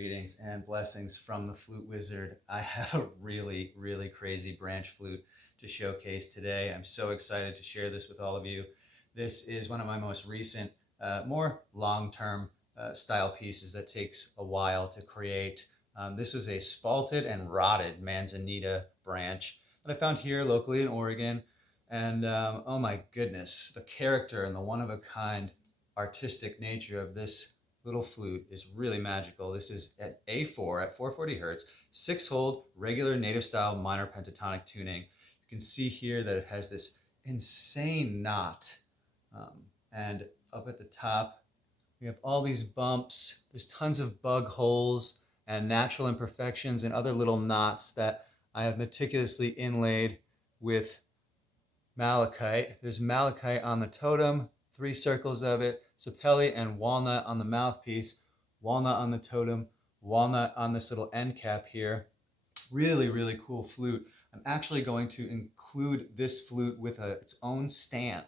Greetings and blessings from the Flute Wizard. I have a really, really crazy branch flute to showcase today. I'm so excited to share this with all of you. This is one of my most recent, more long-term style pieces that takes a while to create. This is a spalted and rotted Manzanita branch that I found here locally in Oregon. And oh my goodness, the character and the one-of-a-kind artistic nature of this little flute is really magical. This is at A4 at 440 hertz, 6-hold, regular native style minor pentatonic tuning. You can see here that it has this insane knot. And up at the top, we have all these bumps. There's tons of bug holes and natural imperfections and other little knots that I have meticulously inlaid with malachite. There's malachite on the totem, 3 circles of it, sapelli and walnut on the mouthpiece, walnut on the totem, walnut on this little end cap here. Really, really cool flute. I'm actually going to include this flute with its own stand.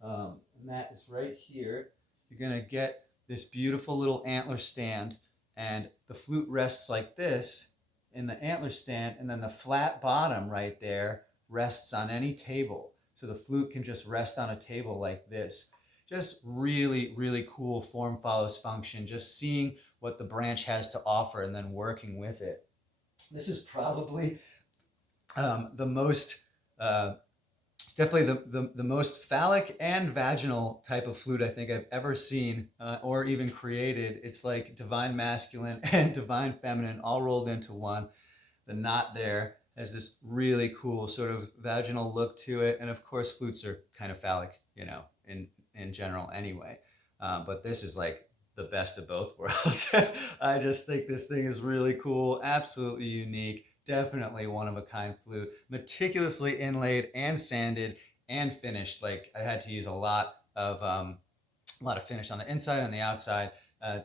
And that is right here. You're going to get this beautiful little antler stand, and the flute rests like this in the antler stand, and then the flat bottom right there rests on any table. So the flute can just rest on a table like this. Just really, really cool form follows function. Just seeing what the branch has to offer and then working with it. This is probably the most, definitely the most phallic and vaginal type of flute I think I've ever seen or even created. It's like divine masculine and divine feminine all rolled into one. The knot there has this really cool sort of vaginal look to it. And of course, flutes are kind of phallic, you know, in general anyway. But this is like the best of both worlds. I just think this thing is really cool, absolutely unique, definitely one of a kind flute, meticulously inlaid and sanded and finished. Like I had to use a lot of finish on the inside and the outside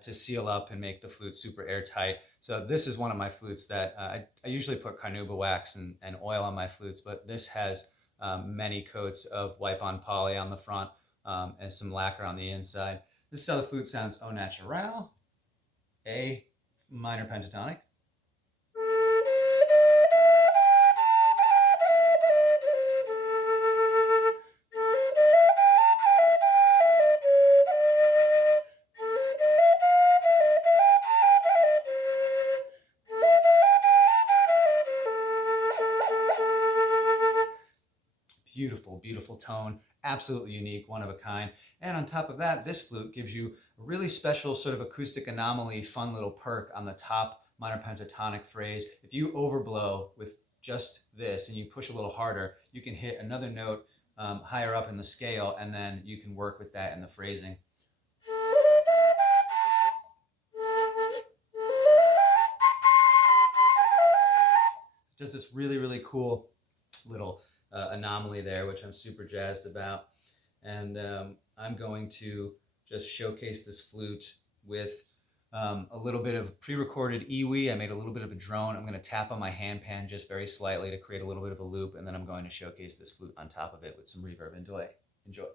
to seal up and make the flute super airtight. So this is one of my flutes that I usually put carnauba wax and oil on my flutes, but this has many coats of wipe-on poly on the front and some lacquer on the inside. This is how the flute sounds au naturel, A minor pentatonic. Beautiful, beautiful tone, absolutely unique, one of a kind. And on top of that, this flute gives you a really special sort of acoustic anomaly, fun little perk on the top minor pentatonic phrase. If you overblow with just this and you push a little harder, you can hit another note higher up in the scale, and then you can work with that in the phrasing. It does this really, really cool little anomaly there, which I'm super jazzed about. And I'm going to just showcase this flute with a little bit of pre-recorded iwi. I made a little bit of a drone. I'm going to tap on my hand pan just very slightly to create a little bit of a loop, and then I'm going to showcase this flute on top of it with some reverb and delay. Enjoy.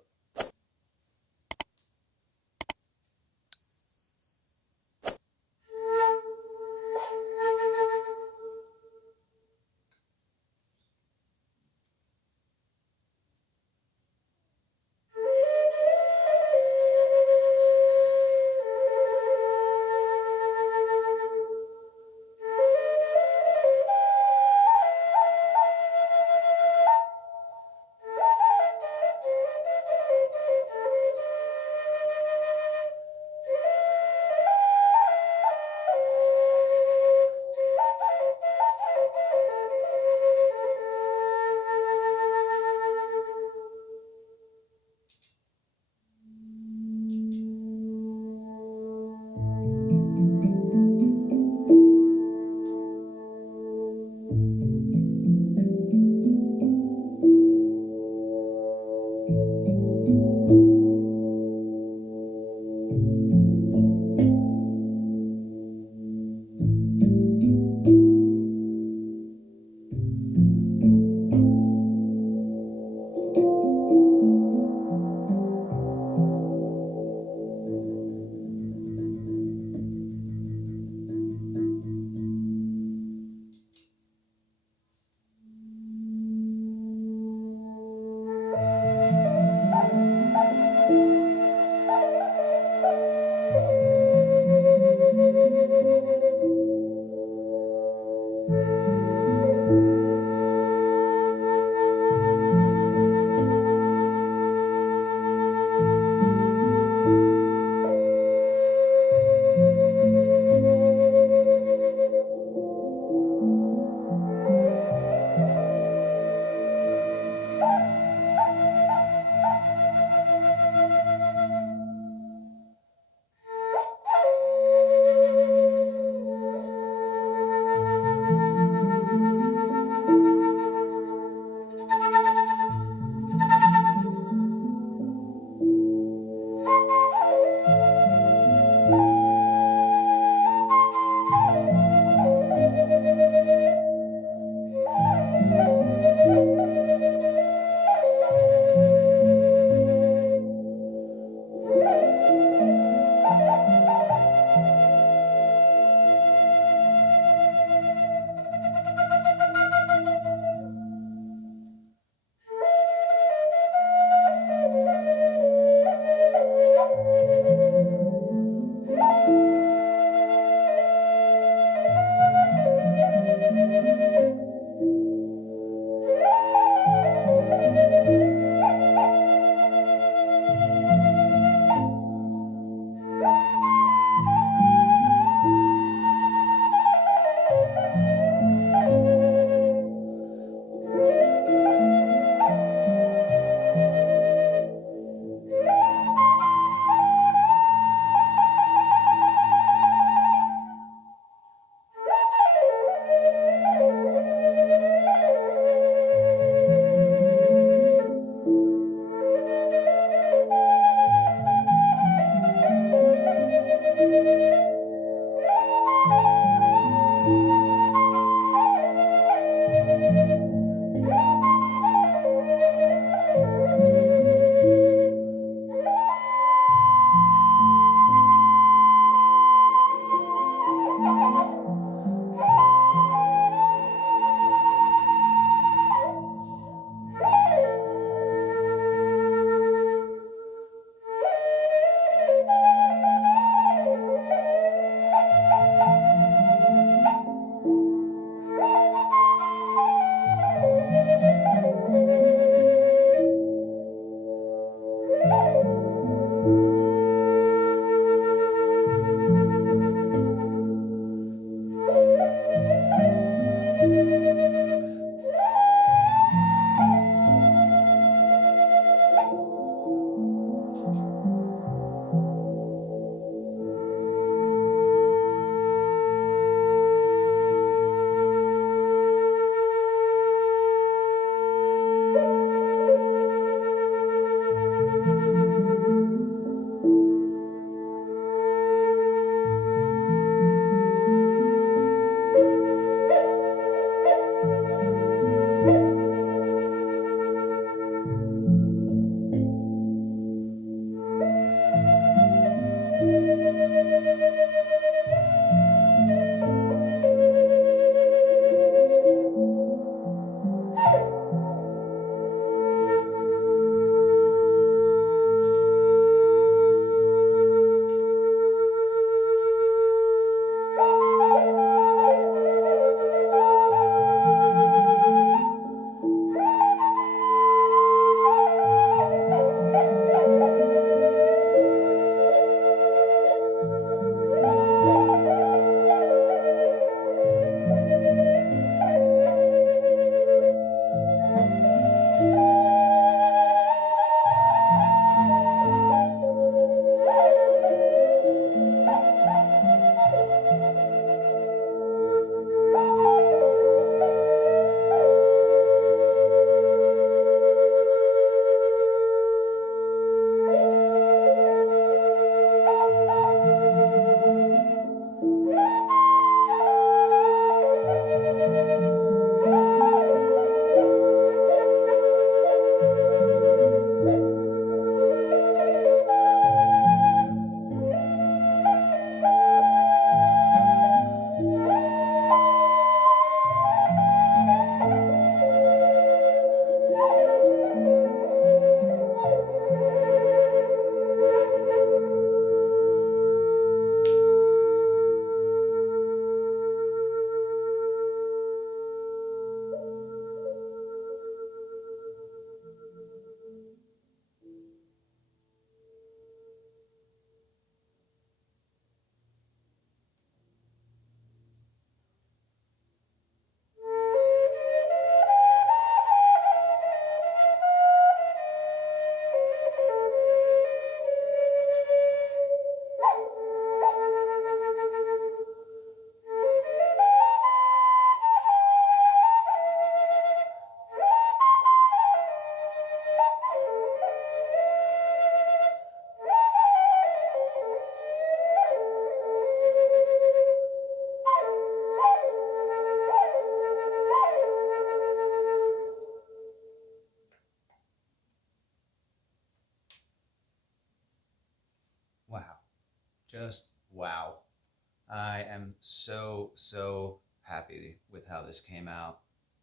I am so happy with how this came out.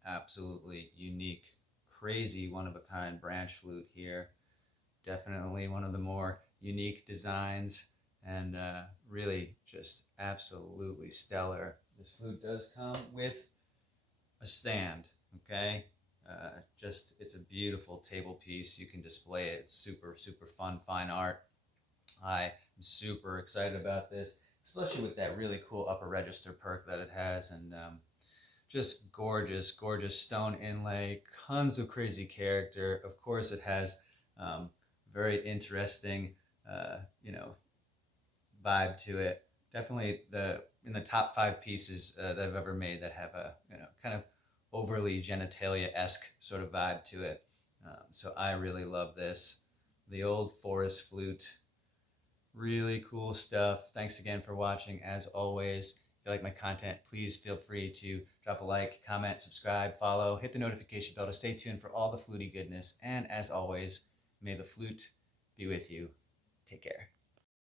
Absolutely unique, crazy, one-of-a-kind branch flute here. Definitely one of the more unique designs, and really just absolutely stellar. This flute does come with a stand, okay? It's a beautiful table piece. You can display it. It's super fun, fine art. I am super excited about this, especially with that really cool upper register perk that it has, and just gorgeous stone inlay, tons of crazy character. Of course, it has very interesting, vibe to it. Definitely in the top 5 pieces that I've ever made that have a kind of overly genitalia-esque sort of vibe to it. So I really love this. The old forest flute. Really cool stuff. Thanks again for watching. As always, if you like my content, please feel free to drop a like, comment, subscribe, follow, hit the notification bell to stay tuned for all the fluty goodness. And as always, may the flute be with you. Take care.